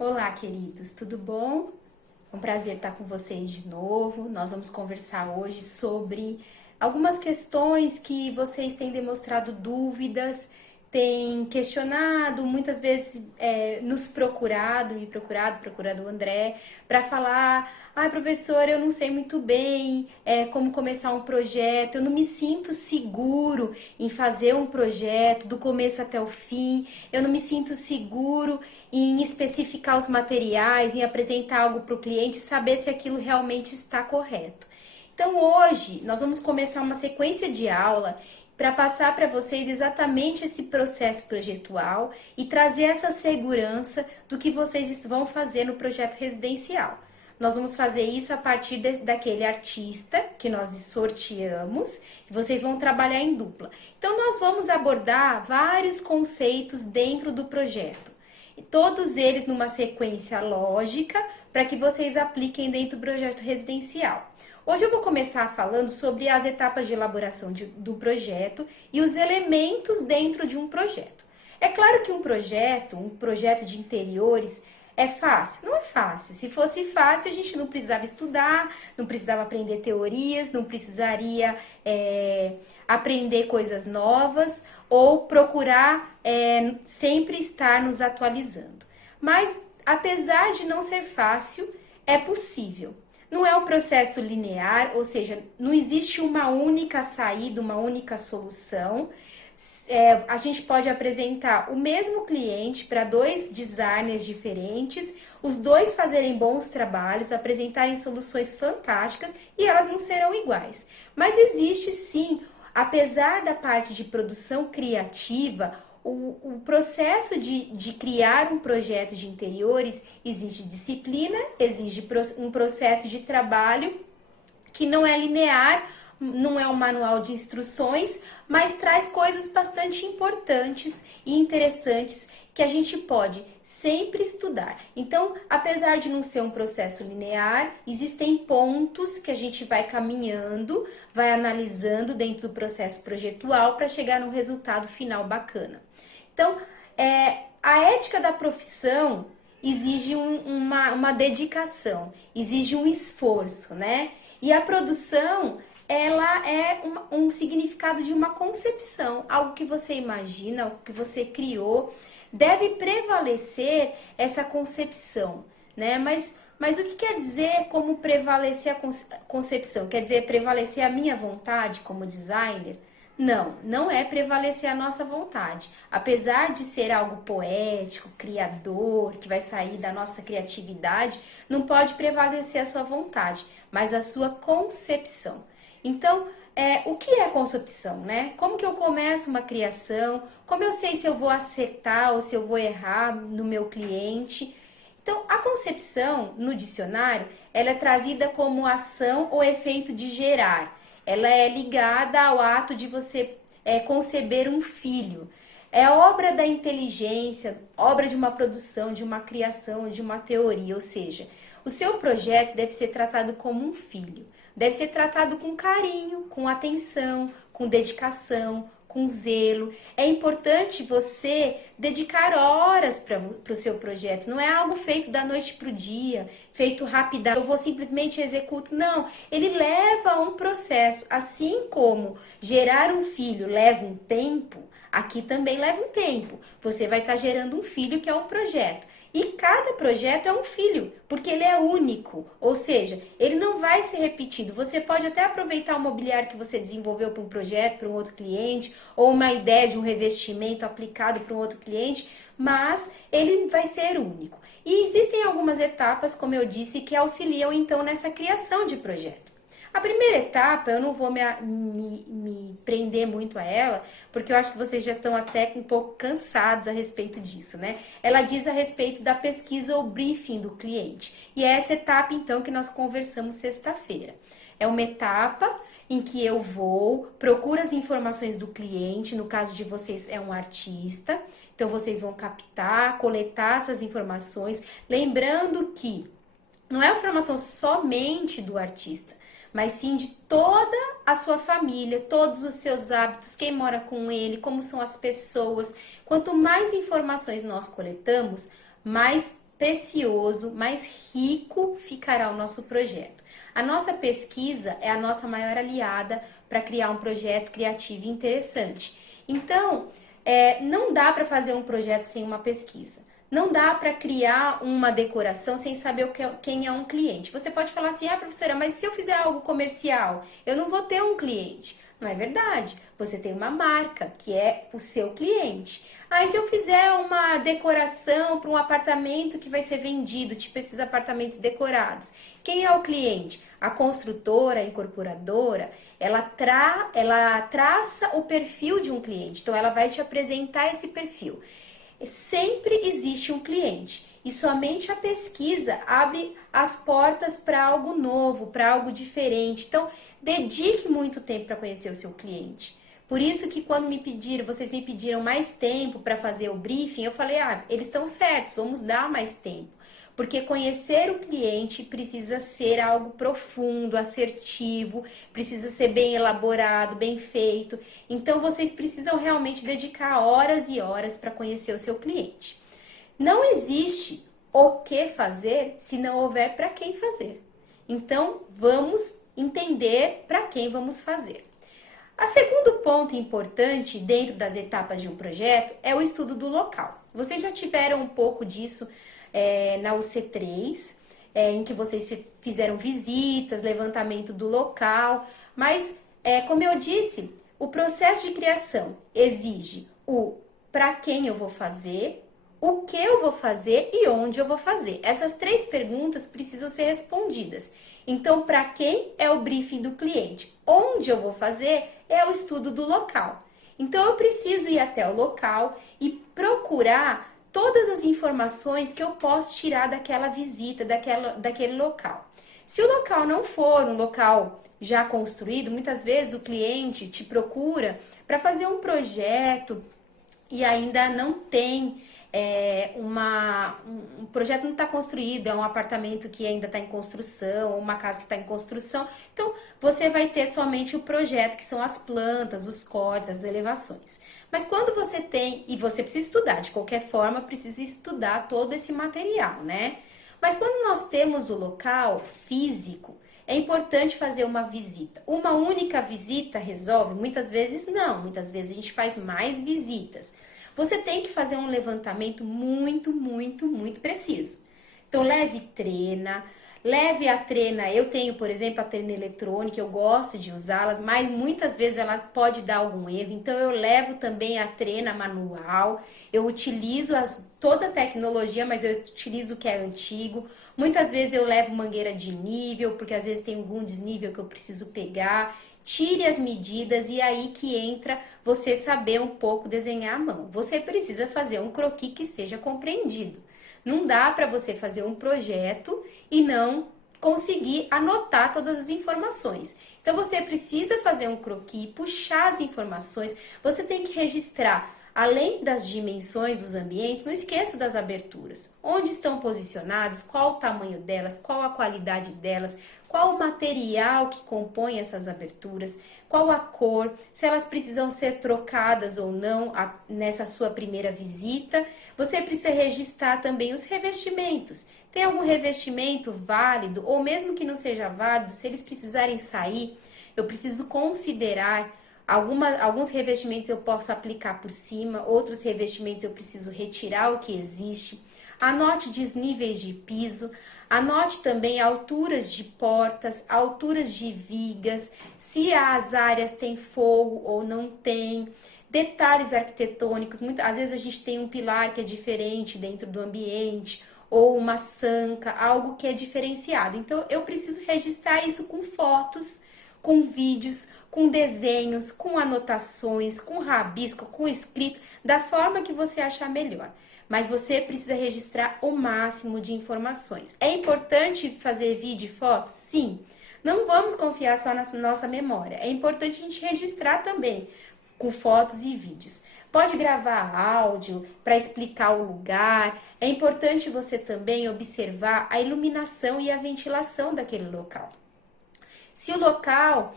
Olá, queridos, tudo bom? É um prazer estar com vocês de novo. Nós vamos conversar hoje sobre algumas questões que vocês têm demonstrado dúvidas, têm questionado, muitas vezes nos procurado o André, para falar: ai, professor, eu não sei muito bem como começar um projeto, eu não me sinto seguro em fazer um projeto do começo até o fim, eu não me sinto seguro em especificar os materiais, em apresentar algo para o cliente e saber se aquilo realmente está correto. Então hoje nós vamos começar uma sequência de aula para passar para vocês exatamente esse processo projetual e trazer essa segurança do que vocês vão fazer no projeto residencial. Nós vamos fazer isso a partir daquele artista que nós sorteamos e vocês vão trabalhar em dupla. Então nós vamos abordar vários conceitos dentro do projeto. Todos eles numa sequência lógica para que vocês apliquem dentro do projeto residencial. Hoje eu vou começar falando sobre as etapas de elaboração do projeto e os elementos dentro de um projeto. É claro que um projeto de interiores, é fácil? Não é fácil. Se fosse fácil, a gente não precisava estudar, não precisava aprender teorias, não precisaria aprender coisas novas ou procurar sempre estar nos atualizando. Mas, apesar de não ser fácil, é possível. Não é um processo linear, ou seja, não existe uma única saída, uma única solução. A gente pode apresentar o mesmo cliente para dois designers diferentes, os dois fazerem bons trabalhos, apresentarem soluções fantásticas e elas não serão iguais. Mas existe sim, apesar da parte de produção criativa, o processo de criar um projeto de interiores exige disciplina, exige um processo de trabalho que não é linear, não é um manual de instruções, mas traz coisas bastante importantes e interessantes que a gente pode sempre estudar. Então, apesar de não ser um processo linear, existem pontos que a gente vai caminhando, vai analisando dentro do processo projetual para chegar num resultado final bacana. Então, a ética da profissão exige uma dedicação, exige um esforço, né? E a produção, ela é um significado de uma concepção, algo que você imagina, algo que você criou, deve prevalecer essa concepção, né? Mas o que quer dizer como prevalecer a concepção? Quer dizer prevalecer a minha vontade como designer? Não, não é prevalecer a nossa vontade. Apesar de ser algo poético, criador, que vai sair da nossa criatividade, não pode prevalecer a sua vontade, mas a sua concepção. Então, o que é concepção, né? Como que eu começo uma criação? Como eu sei se eu vou acertar ou se eu vou errar no meu cliente? Então, a concepção, no dicionário, ela é trazida como ação ou efeito de gerar. Ela é ligada ao ato de você conceber um filho. É obra da inteligência, obra de uma produção, de uma criação, de uma teoria. Ou seja, o seu projeto deve ser tratado como um filho. Deve ser tratado com carinho, com atenção, com dedicação, com zelo. É importante você dedicar horas para o seu projeto. Não é algo feito da noite para o dia, feito rapidamente. Eu vou simplesmente executo. Não, ele leva a um processo. Assim como gerar um filho leva um tempo, aqui também leva um tempo. Você vai estar gerando um filho que é um projeto. E cada projeto é um filho, porque ele é único, ou seja, ele não vai ser repetido. Você pode até aproveitar o mobiliário que você desenvolveu para um projeto, para um outro cliente, ou uma ideia de um revestimento aplicado para um outro cliente, mas ele vai ser único. E existem algumas etapas, como eu disse, que auxiliam então nessa criação de projeto. A primeira etapa, eu não vou me prender muito a ela, porque eu acho que vocês já estão até um pouco cansados a respeito disso, né? Ela diz a respeito da pesquisa ou briefing do cliente. E é essa etapa, então, que nós conversamos sexta-feira. É uma etapa em que eu procuro as informações do cliente, no caso de vocês é um artista, então vocês vão captar, coletar essas informações, lembrando que não é uma informação somente do artista, mas sim de toda a sua família, todos os seus hábitos, quem mora com ele, como são as pessoas. Quanto mais informações nós coletamos, mais precioso, mais rico ficará o nosso projeto. A nossa pesquisa é a nossa maior aliada para criar um projeto criativo e interessante. Então, não dá para fazer um projeto sem uma pesquisa. Não dá para criar uma decoração sem saber quem é um cliente. Você pode falar assim, professora, mas se eu fizer algo comercial, eu não vou ter um cliente. Não é verdade. Você tem uma marca, que é o seu cliente. Aí se eu fizer uma decoração para um apartamento que vai ser vendido, tipo esses apartamentos decorados, quem é o cliente? A construtora, a incorporadora, ela traça o perfil de um cliente. Então ela vai te apresentar esse perfil. Sempre existe um cliente e somente a pesquisa abre as portas para algo novo, para algo diferente. Então, dedique muito tempo para conhecer o seu cliente. Por isso que quando vocês me pediram mais tempo para fazer o briefing, eu falei, eles estão certos, vamos dar mais tempo. Porque conhecer o cliente precisa ser algo profundo, assertivo, precisa ser bem elaborado, bem feito. Então, vocês precisam realmente dedicar horas e horas para conhecer o seu cliente. Não existe o que fazer se não houver para quem fazer. Então, vamos entender para quem vamos fazer. O segundo ponto importante dentro das etapas de um projeto é o estudo do local. Vocês já tiveram um pouco disso na UC3, em que vocês fizeram visitas, levantamento do local, mas, como eu disse, o processo de criação exige o para quem eu vou fazer, o que eu vou fazer e onde eu vou fazer. Essas 3 perguntas precisam ser respondidas. Então, para quem é o briefing do cliente? Onde eu vou fazer é o estudo do local. Então, eu preciso ir até o local e procurar todas as informações que eu posso tirar daquela visita, daquele local. Se o local não for um local já construído, muitas vezes o cliente te procura para fazer um projeto e ainda não tem um projeto não está construído, é um apartamento que ainda está em construção, uma casa que está em construção. Então, você vai ter somente o projeto, que são as plantas, os cortes, as elevações. Mas quando você tem, e você precisa estudar, de qualquer forma, precisa estudar todo esse material, né? Mas quando nós temos o local físico, é importante fazer uma visita. Uma única visita resolve? Muitas vezes não, muitas vezes a gente faz mais visitas. Você tem que fazer um levantamento muito, muito, muito preciso. Então, leve a trena. Eu tenho, por exemplo, a trena eletrônica, eu gosto de usá-las, mas muitas vezes ela pode dar algum erro. Então, eu levo também a trena manual. Eu utilizo toda a tecnologia, mas eu utilizo o que é antigo. Muitas vezes eu levo mangueira de nível, porque às vezes tem algum desnível que eu preciso pegar. Tire as medidas e aí que entra você saber um pouco desenhar à mão. Você precisa fazer um croquis que seja compreendido. Não dá para você fazer um projeto e não conseguir anotar todas as informações. Então você precisa fazer um croquis, puxar as informações, você tem que registrar. Além das dimensões dos ambientes, não esqueça das aberturas. Onde estão posicionadas, qual o tamanho delas, qual a qualidade delas, qual o material que compõe essas aberturas, qual a cor, se elas precisam ser trocadas ou não nessa sua primeira visita. Você precisa registrar também os revestimentos. Tem algum revestimento válido, ou mesmo que não seja válido, se eles precisarem sair, eu preciso considerar. Alguns revestimentos eu posso aplicar por cima, outros revestimentos eu preciso retirar o que existe. Anote desníveis de piso, anote também alturas de portas, alturas de vigas, se as áreas têm forro ou não tem. Detalhes arquitetônicos, às vezes a gente tem um pilar que é diferente dentro do ambiente, ou uma sanca, algo que é diferenciado. Então, eu preciso registrar isso com fotos, com vídeos, com desenhos, com anotações, com rabisco, com escrito, da forma que você achar melhor. Mas você precisa registrar o máximo de informações. É importante fazer vídeo e fotos? Sim. Não vamos confiar só na nossa memória. É importante a gente registrar também com fotos e vídeos. Pode gravar áudio para explicar o lugar. É importante você também observar a iluminação e a ventilação daquele local. Se o local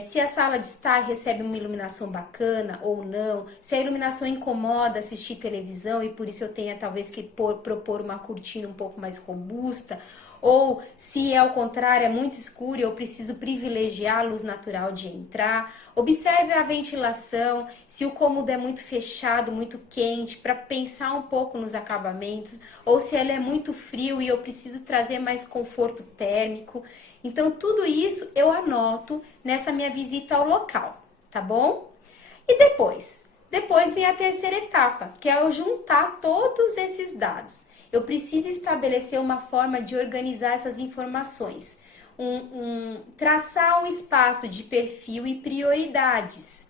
se a sala de estar recebe uma iluminação bacana ou não, se a iluminação incomoda assistir televisão e por isso eu tenha talvez que propor uma cortina um pouco mais robusta, ou se ao contrário é muito escuro e eu preciso privilegiar a luz natural de entrar. Observe a ventilação, se o cômodo é muito fechado, muito quente, para pensar um pouco nos acabamentos, ou se ele é muito frio e eu preciso trazer mais conforto térmico. Então, tudo isso eu anoto nessa minha visita ao local, tá bom? E depois? Depois vem a terceira etapa, que é eu juntar todos esses dados. Eu preciso estabelecer uma forma de organizar essas informações, traçar um espaço de perfil e prioridades.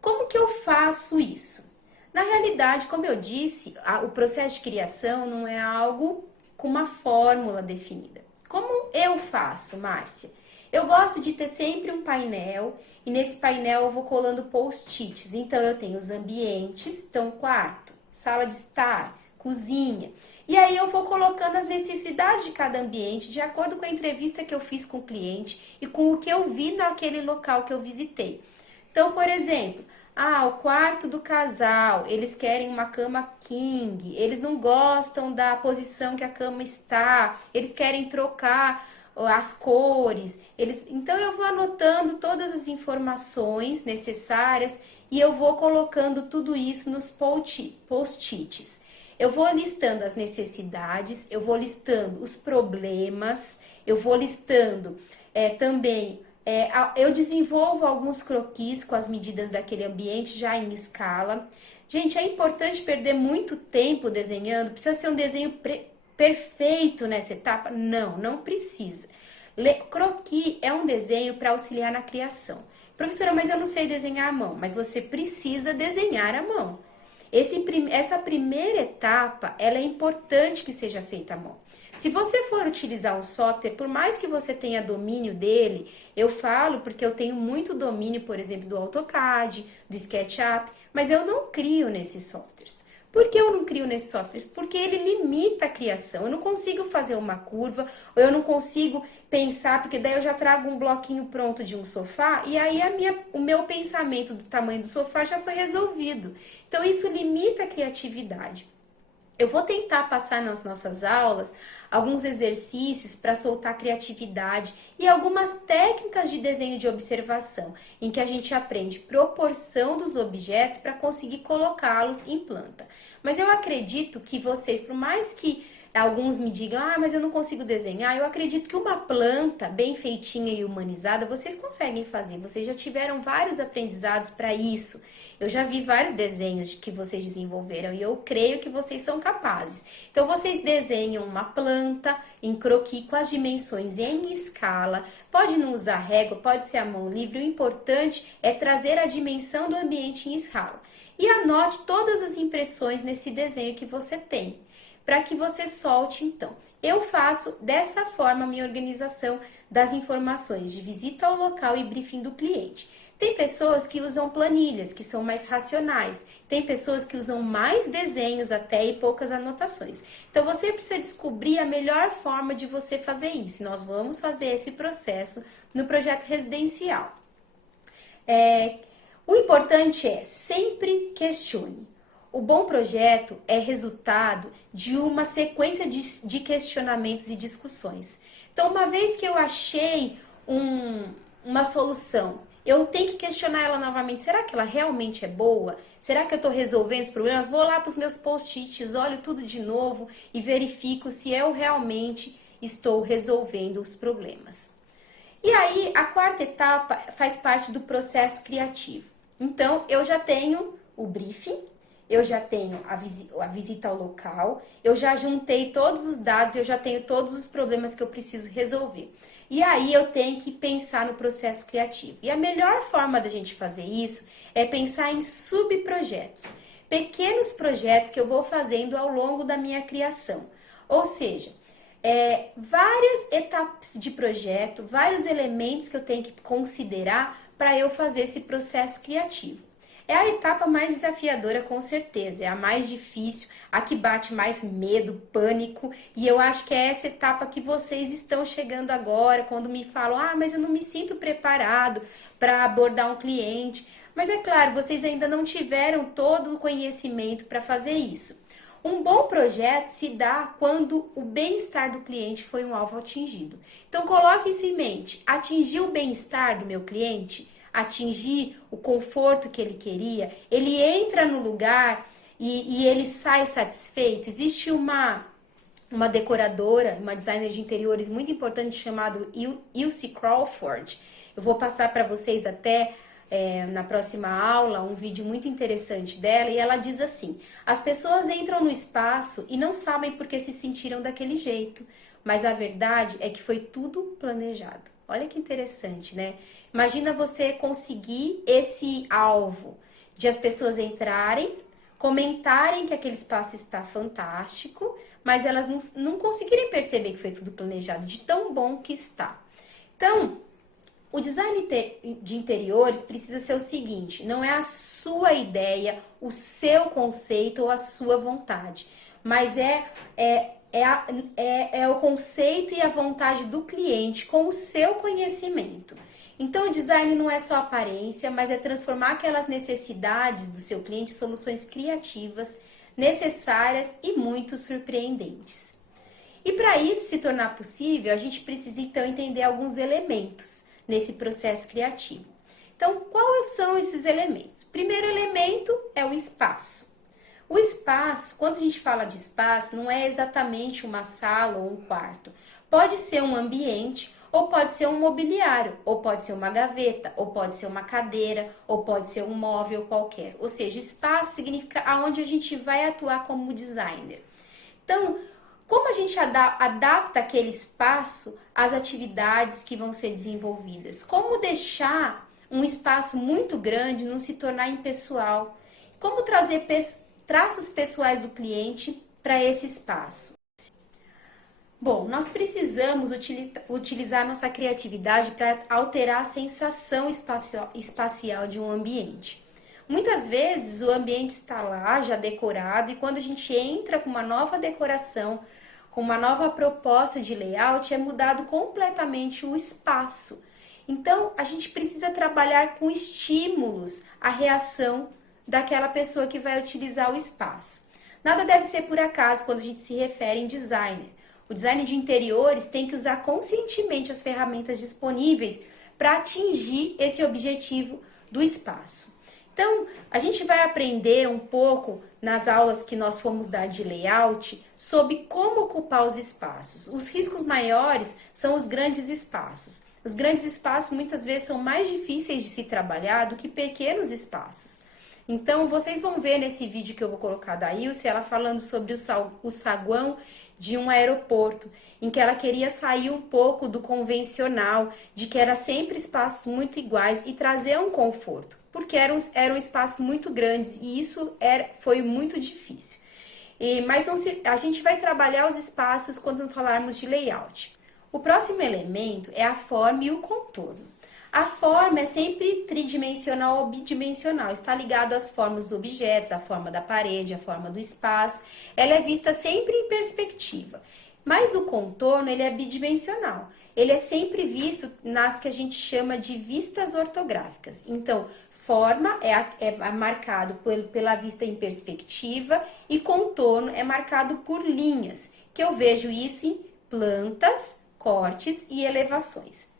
Como que eu faço isso? Na realidade, como eu disse, o processo de criação não é algo com uma fórmula definida. Como eu faço, Márcia? Eu gosto de ter sempre um painel e nesse painel eu vou colando post-its. Então, eu tenho os ambientes, então quarto, sala de estar, cozinha. E aí eu vou colocando as necessidades de cada ambiente de acordo com a entrevista que eu fiz com o cliente e com o que eu vi naquele local que eu visitei. Então, por exemplo, o quarto do casal, eles querem uma cama king, eles não gostam da posição que a cama está, eles querem trocar as cores, então eu vou anotando todas as informações necessárias e eu vou colocando tudo isso nos post-its. Eu vou listando as necessidades, eu vou listando os problemas, eu vou listando também. Eu desenvolvo alguns croquis com as medidas daquele ambiente já em escala. Gente, é importante perder muito tempo desenhando? Precisa ser um desenho perfeito nessa etapa? Não, não precisa. Croquis é um desenho para auxiliar na criação. Professora, mas eu não sei desenhar à mão. Mas você precisa desenhar à mão. Essa primeira etapa, ela é importante que seja feita à mão. Se você for utilizar um software, por mais que você tenha domínio dele, eu falo porque eu tenho muito domínio, por exemplo, do AutoCAD, do SketchUp, mas eu não crio nesses softwares. Por que eu não crio nesses softwares? Porque ele limita a criação. Eu não consigo fazer uma curva, ou eu não consigo pensar, porque daí eu já trago um bloquinho pronto de um sofá, e aí o meu pensamento do tamanho do sofá já foi resolvido. Então, isso limita a criatividade. Eu vou tentar passar nas nossas aulas alguns exercícios para soltar a criatividade e algumas técnicas de desenho de observação, em que a gente aprende proporção dos objetos para conseguir colocá-los em planta. Mas eu acredito que vocês, por mais que alguns me digam, mas eu não consigo desenhar, eu acredito que uma planta bem feitinha e humanizada, vocês conseguem fazer. Vocês já tiveram vários aprendizados para isso. Eu já vi vários desenhos que vocês desenvolveram e eu creio que vocês são capazes. Então, vocês desenham uma planta em croquis com as dimensões em escala. Pode não usar régua, pode ser a mão livre. O importante é trazer a dimensão do ambiente em escala. E anote todas as impressões nesse desenho que você tem, para que você solte então. Eu faço dessa forma a minha organização das informações de visita ao local e briefing do cliente. Tem pessoas que usam planilhas, que são mais racionais. Tem pessoas que usam mais desenhos até e poucas anotações. Então, você precisa descobrir a melhor forma de você fazer isso. Nós vamos fazer esse processo no projeto residencial. O importante é sempre questione. O bom projeto é resultado de uma sequência de questionamentos e discussões. Então, uma vez que eu achei uma solução, eu tenho que questionar ela novamente. Será que ela realmente é boa? Será que eu estou resolvendo os problemas? Vou lá para os meus post-its, olho tudo de novo e verifico se eu realmente estou resolvendo os problemas. E aí, a quarta etapa faz parte do processo criativo. Então, eu já tenho o briefing, eu já tenho a visita ao local, eu já juntei todos os dados, eu já tenho todos os problemas que eu preciso resolver. E aí eu tenho que pensar no processo criativo. E a melhor forma da gente fazer isso é pensar em subprojetos. Pequenos projetos que eu vou fazendo ao longo da minha criação. Ou seja, várias etapas de projeto, vários elementos que eu tenho que considerar para eu fazer esse processo criativo. É a etapa mais desafiadora, com certeza, é a mais difícil, a que bate mais medo, pânico, e eu acho que é essa etapa que vocês estão chegando agora, quando me falam, ah, mas eu não me sinto preparado para abordar um cliente. Mas é claro, vocês ainda não tiveram todo o conhecimento para fazer isso. Um bom projeto se dá quando o bem-estar do cliente foi um alvo atingido. Então coloque isso em mente. Atingir o bem-estar do meu cliente, atingir o conforto que ele queria, ele entra no lugar e ele sai satisfeito. Existe uma decoradora, uma designer de interiores muito importante chamada Ilse Crawford. Eu vou passar para vocês até na próxima aula um vídeo muito interessante dela, e ela diz assim: as pessoas entram no espaço e não sabem por que se sentiram daquele jeito, mas a verdade é que foi tudo planejado. Olha que interessante, né? Imagina você conseguir esse alvo de as pessoas entrarem, comentarem que aquele espaço está fantástico, mas elas não conseguirem perceber que foi tudo planejado, de tão bom que está. Então, o design de interiores precisa ser o seguinte: não é a sua ideia, o seu conceito ou a sua vontade, mas é o conceito e a vontade do cliente com o seu conhecimento. Então, o design não é só aparência, mas é transformar aquelas necessidades do seu cliente em soluções criativas, necessárias e muito surpreendentes. E para isso se tornar possível, a gente precisa então entender alguns elementos nesse processo criativo. Então, quais são esses elementos? O primeiro elemento é o espaço. O espaço, quando a gente fala de espaço, não é exatamente uma sala ou um quarto. Pode ser um ambiente, ou pode ser um mobiliário, ou pode ser uma gaveta, ou pode ser uma cadeira, ou pode ser um móvel qualquer. Ou seja, espaço significa aonde a gente vai atuar como designer. Então, como a gente adapta aquele espaço às atividades que vão ser desenvolvidas? Como deixar um espaço muito grande não se tornar impessoal? Como trazer traços pessoais do cliente para esse espaço? Bom, nós precisamos utilizar nossa criatividade para alterar a sensação espacial de um ambiente. Muitas vezes o ambiente está lá já decorado, e quando a gente entra com uma nova decoração, com uma nova proposta de layout, é mudado completamente o espaço. Então, a gente precisa trabalhar com estímulos à reação daquela pessoa que vai utilizar o espaço. Nada deve ser por acaso quando a gente se refere em designer. O design de interiores tem que usar conscientemente as ferramentas disponíveis para atingir esse objetivo do espaço. Então, a gente vai aprender um pouco nas aulas que nós fomos dar de layout sobre como ocupar os espaços. Os riscos maiores são os grandes espaços. Os grandes espaços muitas vezes são mais difíceis de se trabalhar do que pequenos espaços. Então, vocês vão ver nesse vídeo que eu vou colocar da Ilse, ela falando sobre o saguão de um aeroporto, em que ela queria sair um pouco do convencional, de que era sempre espaços muito iguais, e trazer um conforto, porque eram espaços muito grandes, e isso foi muito difícil. Mas a gente vai trabalhar os espaços quando falarmos de layout. O próximo elemento é a forma e o contorno. A forma é sempre tridimensional ou bidimensional, está ligado às formas dos objetos, à forma da parede, à forma do espaço. Ela é vista sempre em perspectiva. Mas o contorno, ele é bidimensional. Ele é sempre visto nas que a gente chama de vistas ortográficas. Então, forma é marcado pela vista em perspectiva, e contorno é marcado por linhas, que eu vejo isso em plantas, cortes e elevações,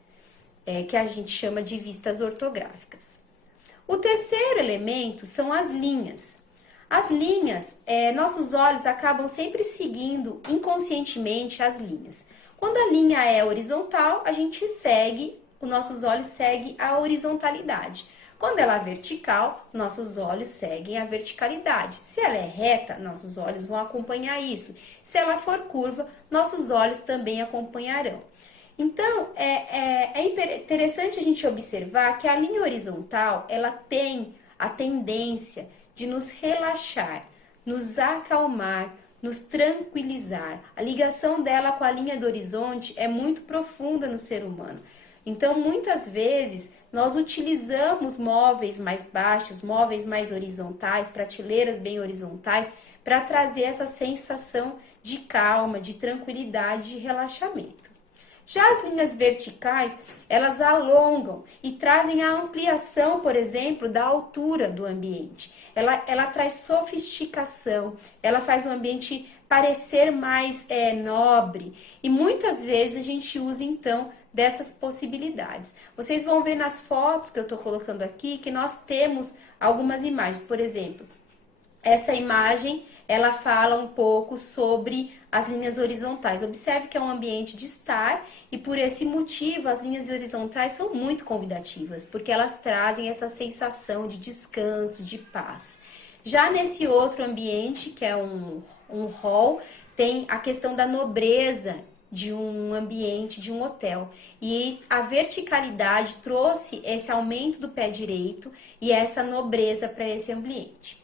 que a gente chama de vistas ortográficas. O terceiro elemento são as linhas. As linhas, nossos olhos acabam sempre seguindo inconscientemente as linhas. Quando a linha é horizontal, os nossos olhos seguem a horizontalidade. Quando ela é vertical, nossos olhos seguem a verticalidade. Se ela é reta, nossos olhos vão acompanhar isso. Se ela for curva, nossos olhos também acompanharão. Então, é interessante a gente observar que a linha horizontal, ela tem a tendência de nos relaxar, nos acalmar, nos tranquilizar. A ligação dela com a linha do horizonte é muito profunda no ser humano. Então, muitas vezes, nós utilizamos móveis mais baixos, móveis mais horizontais, prateleiras bem horizontais, para trazer essa sensação de calma, de tranquilidade, de relaxamento. Já as linhas verticais, elas alongam e trazem a ampliação, por exemplo, da altura do ambiente. Ela traz sofisticação, ela faz o ambiente parecer mais nobre. E muitas vezes a gente usa, então, dessas possibilidades. Vocês vão ver nas fotos que eu estou colocando aqui que nós temos algumas imagens. Por exemplo, essa imagem, ela fala um pouco sobre as linhas horizontais. Observe que é um ambiente de estar e por esse motivo as linhas horizontais são muito convidativas, porque elas trazem essa sensação de descanso, de paz. Já nesse outro ambiente, que é um hall, tem a questão da nobreza de um ambiente, de um hotel. E a verticalidade trouxe esse aumento do pé direito e essa nobreza para esse ambiente.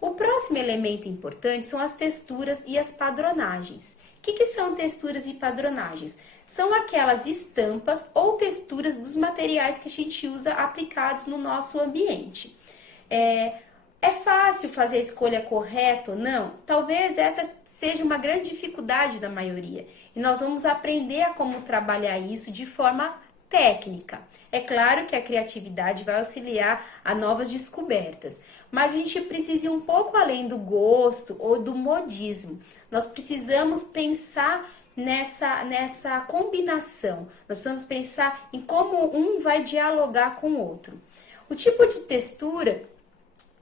O próximo elemento importante são as texturas e as padronagens. O que são texturas e padronagens? São aquelas estampas ou texturas dos materiais que a gente usa aplicados no nosso ambiente. É fácil fazer a escolha correta ou não? Talvez essa seja uma grande dificuldade da maioria. E nós vamos aprender a como trabalhar isso de forma técnica. É claro que a criatividade vai auxiliar a novas descobertas, mas a gente precisa ir um pouco além do gosto ou do modismo. Nós precisamos pensar nessa combinação. Nós precisamos pensar em como um vai dialogar com o outro. O tipo de textura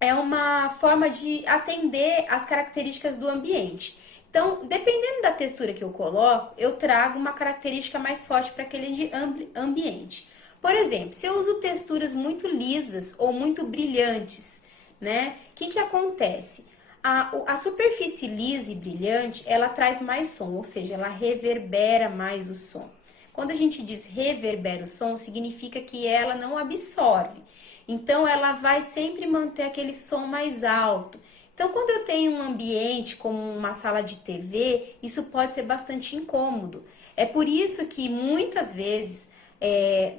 é uma forma de atender às características do ambiente. Então, dependendo da textura que eu coloco, eu trago uma característica mais forte para aquele ambiente. Por exemplo, se eu uso texturas muito lisas ou muito brilhantes, né? O que acontece? A superfície lisa e brilhante, ela traz mais som, ou seja, ela reverbera mais o som. Quando a gente diz reverbera o som, significa que ela não absorve. Então, ela vai sempre manter aquele som mais alto. Então, quando eu tenho um ambiente como uma sala de TV, isso pode ser bastante incômodo. É por isso que muitas vezes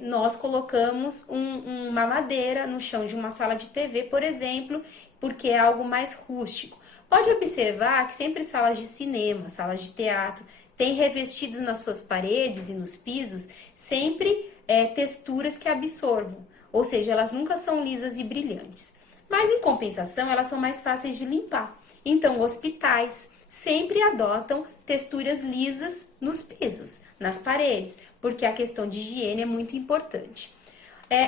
nós colocamos uma madeira no chão de uma sala de TV, por exemplo, porque é algo mais rústico. Pode observar que sempre salas de cinema, salas de teatro, têm revestidos nas suas paredes e nos pisos sempre texturas que absorvam, ou seja, elas nunca são lisas e brilhantes. Mas, em compensação, elas são mais fáceis de limpar. Então, hospitais sempre adotam texturas lisas nos pisos, nas paredes, porque a questão de higiene é muito importante.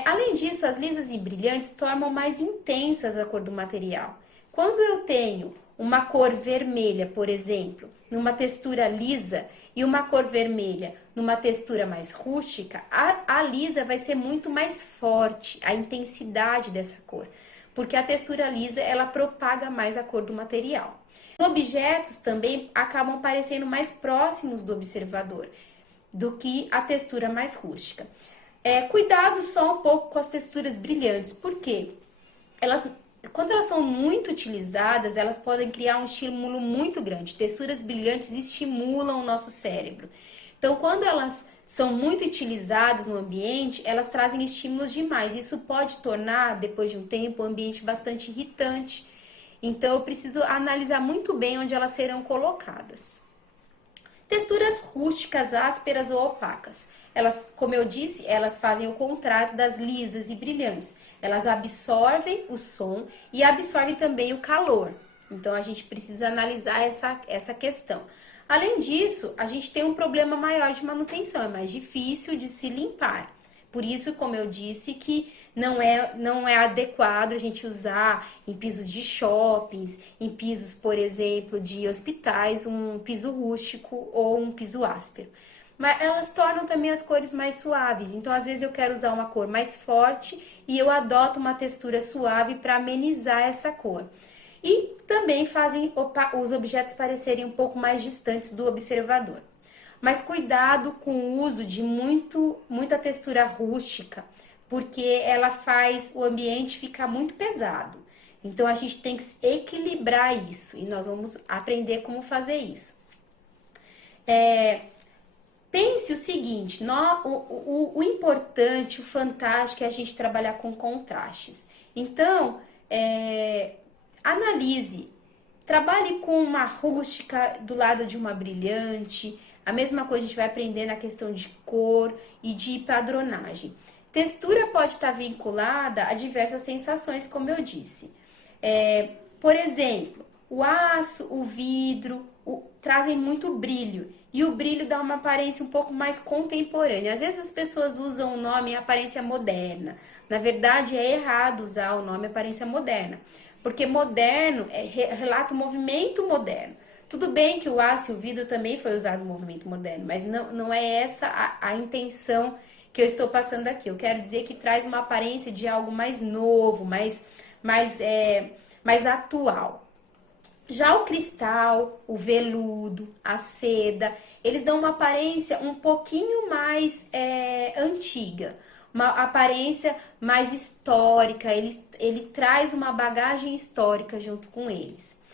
Além disso, as lisas e brilhantes tornam mais intensas a cor do material. Quando eu tenho uma cor vermelha, por exemplo, numa textura lisa e uma cor vermelha numa textura mais rústica, a lisa vai ser muito mais forte, a intensidade dessa cor, porque a textura lisa, ela propaga mais a cor do material. Os objetos também acabam parecendo mais próximos do observador do que a textura mais rústica. Cuidado só um pouco com as texturas brilhantes, porque quando elas são muito utilizadas, elas podem criar um estímulo muito grande. Texturas brilhantes estimulam o nosso cérebro. Então, quando elas são muito utilizadas no ambiente, elas trazem estímulos demais. Isso pode tornar, depois de um tempo, o ambiente bastante irritante. Então, eu preciso analisar muito bem onde elas serão colocadas. Texturas rústicas, ásperas ou opacas. Elas, como eu disse, elas fazem o contrário das lisas e brilhantes. Elas absorvem o som e absorvem também o calor. Então, a gente precisa analisar essa questão. Além disso, a gente tem um problema maior de manutenção, é mais difícil de se limpar. Por isso, como eu disse, que não é adequado a gente usar em pisos de shoppings, em pisos, por exemplo, de hospitais, um piso rústico ou um piso áspero. Mas elas tornam também as cores mais suaves. Então, às vezes eu quero usar uma cor mais forte e eu adoto uma textura suave para amenizar essa cor. E também fazem os objetos parecerem um pouco mais distantes do observador. Mas cuidado com o uso de muita textura rústica, porque ela faz o ambiente ficar muito pesado. Então, a gente tem que equilibrar isso e nós vamos aprender como fazer isso. pense o seguinte, o importante, o fantástico é a gente trabalhar com contrastes. Então, analise, trabalhe com uma rústica do lado de uma brilhante. A mesma coisa a gente vai aprender na questão de cor e de padronagem. Textura pode estar vinculada a diversas sensações, como eu disse. Por exemplo, o aço, o vidro trazem muito brilho. E o brilho dá uma aparência um pouco mais contemporânea. Às vezes as pessoas usam o nome aparência moderna. Na verdade, é errado usar o nome aparência moderna. Porque moderno relata o movimento moderno. Tudo bem que o aço e o vidro também foi usado no movimento moderno, mas não é essa a intenção que eu estou passando aqui. Eu quero dizer que traz uma aparência de algo mais novo, mais atual. Já o cristal, o veludo, a seda, eles dão uma aparência um pouquinho mais antiga, uma aparência mais histórica, ele traz uma bagagem histórica junto com eles.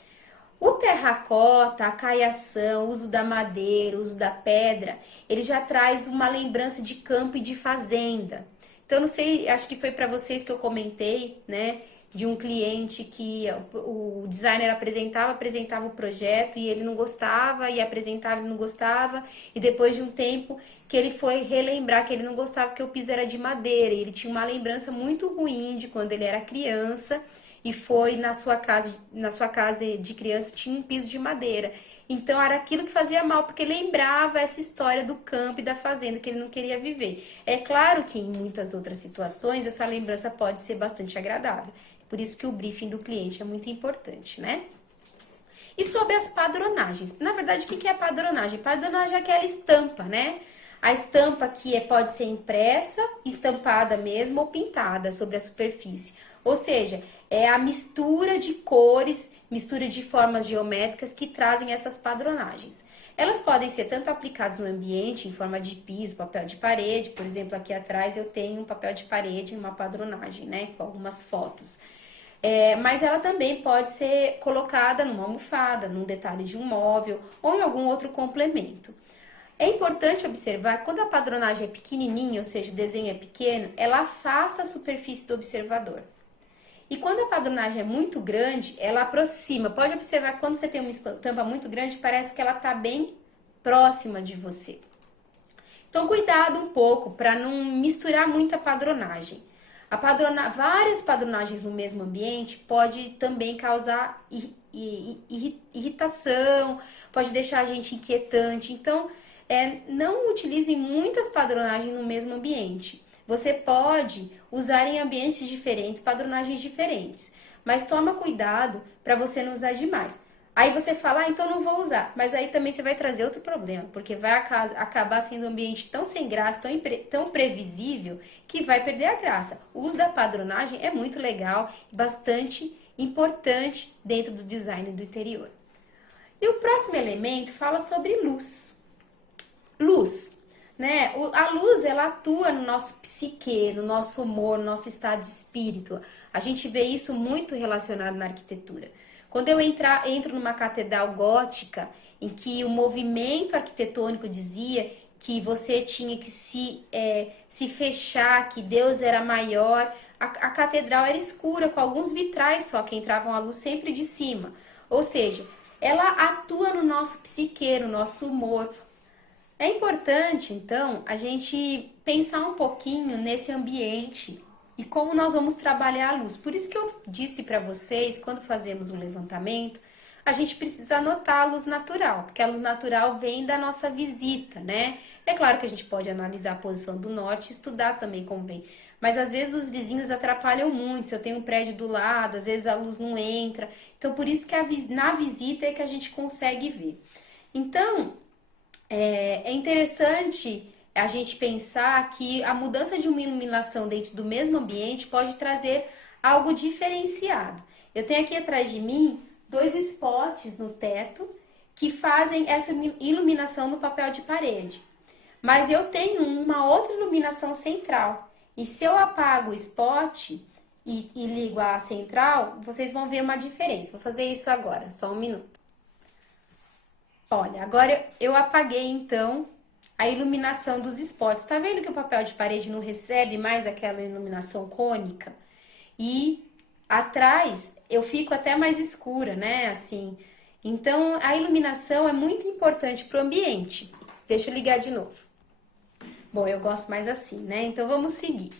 O terracota, a caiação, o uso da madeira, o uso da pedra, ele já traz uma lembrança de campo e de fazenda. Então, não sei, acho que foi para vocês que eu comentei, né? De um cliente que o designer apresentava o projeto e ele não gostava, e apresentava e não gostava, e depois de um tempo que ele foi relembrar que ele não gostava porque o piso era de madeira, e ele tinha uma lembrança muito ruim de quando ele era criança, e foi na sua casa de criança tinha um piso de madeira. Então era aquilo que fazia mal, porque lembrava essa história do campo e da fazenda que ele não queria viver. É claro que em muitas outras situações essa lembrança pode ser bastante agradável. Por isso que o briefing do cliente é muito importante, né? E sobre as padronagens. Na verdade, o que é padronagem? Padronagem é aquela estampa, né? A estampa que pode ser impressa, estampada mesmo ou pintada sobre a superfície. Ou seja, é a mistura de cores, mistura de formas geométricas que trazem essas padronagens. Elas podem ser tanto aplicadas no ambiente, em forma de piso, papel de parede. Por exemplo, aqui atrás eu tenho um papel de parede, uma padronagem, né? Com algumas fotos. Mas ela também pode ser colocada numa almofada, num detalhe de um móvel ou em algum outro complemento. É importante observar que quando a padronagem é pequenininha, ou seja, o desenho é pequeno, ela afasta a superfície do observador. E quando a padronagem é muito grande, ela aproxima. Pode observar que quando você tem uma estampa muito grande, parece que ela está bem próxima de você. Então, cuidado um pouco para não misturar muita padronagem. Várias padronagens no mesmo ambiente pode também causar irritação, pode deixar a gente inquietante. Então, não utilizem muitas padronagens no mesmo ambiente. Você pode usar em ambientes diferentes, padronagens diferentes, mas toma cuidado para você não usar demais. Aí você fala, então não vou usar, mas aí também você vai trazer outro problema, porque vai acabar sendo um ambiente tão sem graça, tão previsível, que vai perder a graça. O uso da padronagem é muito legal e bastante importante dentro do design do interior. E o próximo elemento fala sobre luz. Luz, né? A luz, ela atua no nosso psique, no nosso humor, no nosso estado de espírito. A gente vê isso muito relacionado na arquitetura. Quando eu entro numa catedral gótica, em que o movimento arquitetônico dizia que você tinha que se fechar, que Deus era maior, a catedral era escura, com alguns vitrais só que entravam a luz sempre de cima. Ou seja, ela atua no nosso psique, no nosso humor. É importante, então, a gente pensar um pouquinho nesse ambiente e como nós vamos trabalhar a luz. Por isso que eu disse para vocês, quando fazemos um levantamento, a gente precisa anotar a luz natural, porque a luz natural vem da nossa visita, né? É claro que a gente pode analisar a posição do norte e estudar também como vem, mas às vezes os vizinhos atrapalham muito. Se eu tenho um prédio do lado, às vezes a luz não entra. Então, por isso que na visita é que a gente consegue ver. Então, é interessante a gente pensar que a mudança de uma iluminação dentro do mesmo ambiente pode trazer algo diferenciado. Eu tenho aqui atrás de mim 2 spots no teto que fazem essa iluminação no papel de parede. Mas eu tenho uma outra iluminação central. E se eu apago o spot e ligo a central, vocês vão ver uma diferença. Vou fazer isso agora, só um minuto. Olha, agora eu apaguei então a iluminação dos spots. Tá vendo que o papel de parede não recebe mais aquela iluminação cônica? E atrás eu fico até mais escura, né? Assim. Então a iluminação é muito importante para o ambiente. Deixa eu ligar de novo. Bom, eu gosto mais assim, né? Então vamos seguir.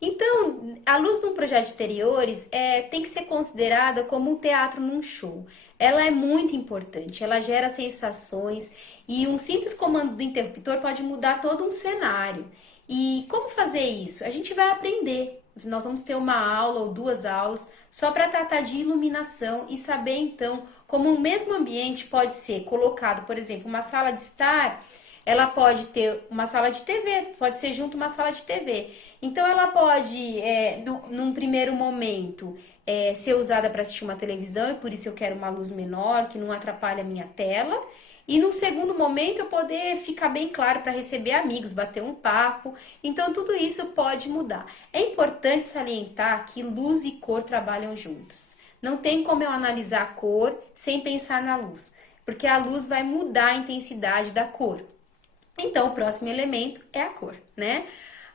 Então, a luz num projeto de interiores tem que ser considerada como um teatro num show. Ela é muito importante, ela gera sensações e um simples comando do interruptor pode mudar todo um cenário. E como fazer isso? A gente vai aprender. Nós vamos ter uma aula ou duas aulas só para tratar de iluminação e saber então como o mesmo ambiente pode ser colocado, por exemplo, uma sala de estar, ela pode ter uma sala de TV, pode ser junto uma sala de TV. Então ela pode, num primeiro momento, ser usada para assistir uma televisão e por isso eu quero uma luz menor que não atrapalhe a minha tela. E num segundo momento eu poder ficar bem claro para receber amigos, bater um papo. Então tudo isso pode mudar. É importante salientar que luz e cor trabalham juntos. Não tem como eu analisar a cor sem pensar na luz, porque a luz vai mudar a intensidade da cor. Então, o próximo elemento é a cor, né?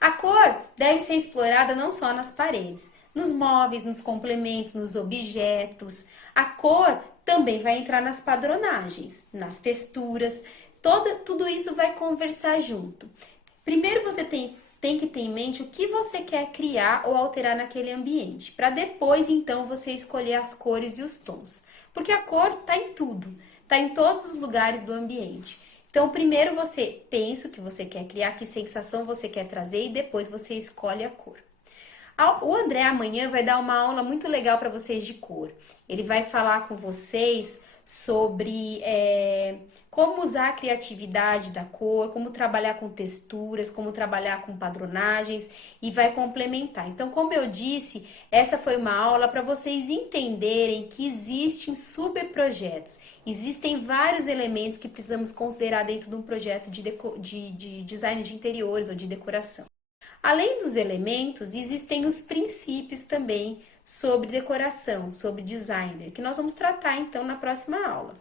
A cor deve ser explorada não só nas paredes, nos móveis, nos complementos, nos objetos. A cor também vai entrar nas padronagens, nas texturas. Tudo isso vai conversar junto. Primeiro você tem que ter em mente o que você quer criar ou alterar naquele ambiente, para depois então você escolher as cores e os tons. Porque a cor está em tudo, está em todos os lugares do ambiente. Então, primeiro você pensa o que você quer criar, que sensação você quer trazer e depois você escolhe a cor. O André amanhã vai dar uma aula muito legal para vocês de cor. Ele vai falar com vocês sobre como usar a criatividade da cor, como trabalhar com texturas, como trabalhar com padronagens e vai complementar. Então, como eu disse, essa foi uma aula para vocês entenderem que existem subprojetos. Existem vários elementos que precisamos considerar dentro de um projeto de design de interiores ou de decoração. Além dos elementos, existem os princípios também sobre decoração, sobre designer, que nós vamos tratar então na próxima aula.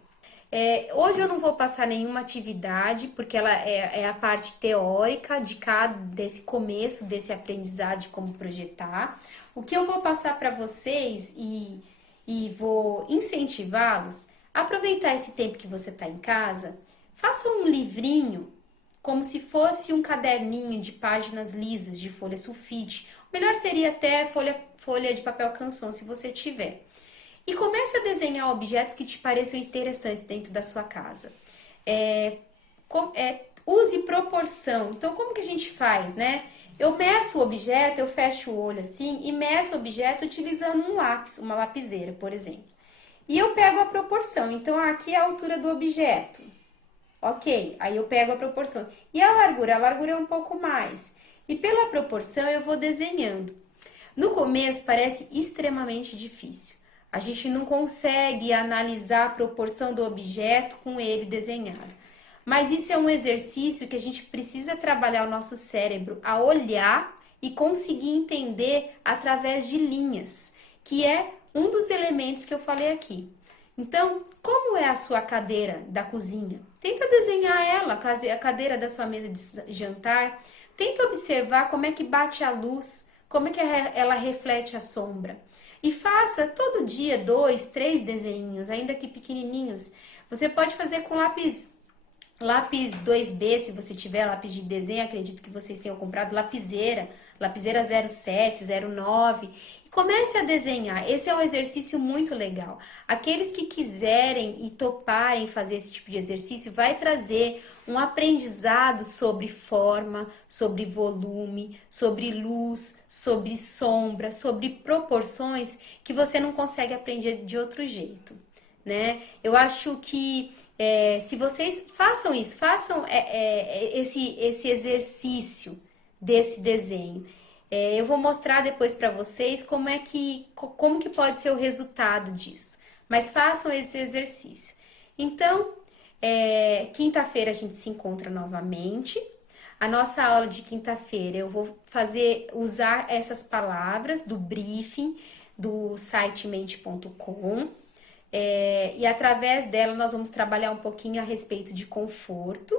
Hoje eu não vou passar nenhuma atividade, porque ela é a parte teórica desse começo, desse aprendizado de como projetar. O que eu vou passar para vocês e vou incentivá-los a aproveitar esse tempo que você está em casa, faça um livrinho como se fosse um caderninho de páginas lisas, de folha sulfite. O melhor seria até folha de papel canson, se você tiver. E comece a desenhar objetos que te pareçam interessantes dentro da sua casa. Use proporção. Então, como que a gente faz, né? Eu meço o objeto, eu fecho o olho assim e meço o objeto utilizando um lápis, uma lapiseira, por exemplo. E eu pego a proporção. Então, aqui é a altura do objeto. Ok, aí eu pego a proporção. E a largura? A largura é um pouco mais. E pela proporção eu vou desenhando. No começo parece extremamente difícil. A gente não consegue analisar a proporção do objeto com ele desenhado. Mas isso é um exercício que a gente precisa trabalhar o nosso cérebro a olhar e conseguir entender através de linhas, que é um dos elementos que eu falei aqui. Então, como é a sua cadeira da cozinha? Tenta desenhar ela, a cadeira da sua mesa de jantar. Tenta observar como é que bate a luz, como é que ela reflete a sombra. E faça todo dia 2, 3 desenhinhos, ainda que pequenininhos. Você pode fazer com lápis 2B, se você tiver lápis de desenho, acredito que vocês tenham comprado lapiseira 07, 09. E comece a desenhar. Esse é um exercício muito legal. Aqueles que quiserem e toparem fazer esse tipo de exercício, vai trazer um aprendizado sobre forma, sobre volume, sobre luz, sobre sombra, sobre proporções que você não consegue aprender de outro jeito, né? Eu acho que se vocês façam isso, façam esse exercício desse desenho. Eu vou mostrar depois para vocês como que pode ser o resultado disso. Mas façam esse exercício. Então, quinta-feira a gente se encontra novamente. A nossa aula de quinta-feira eu vou usar essas palavras do briefing do site mente.com. E através dela nós vamos trabalhar um pouquinho a respeito de conforto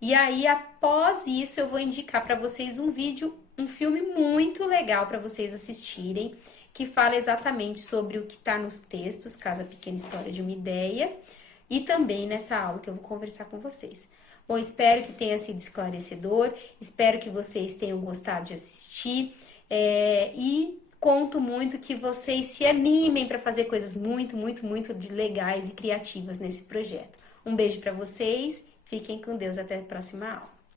E aí, após isso, eu vou indicar para vocês um vídeo, um filme muito legal para vocês assistirem, que fala exatamente sobre o que está nos textos, Casa Pequena História de uma Ideia, e também nessa aula que eu vou conversar com vocês. Bom, espero que tenha sido esclarecedor, espero que vocês tenham gostado de assistir e conto muito que vocês se animem para fazer coisas muito, muito, muito legais e criativas nesse projeto. Um beijo para vocês, fiquem com Deus, até a próxima aula.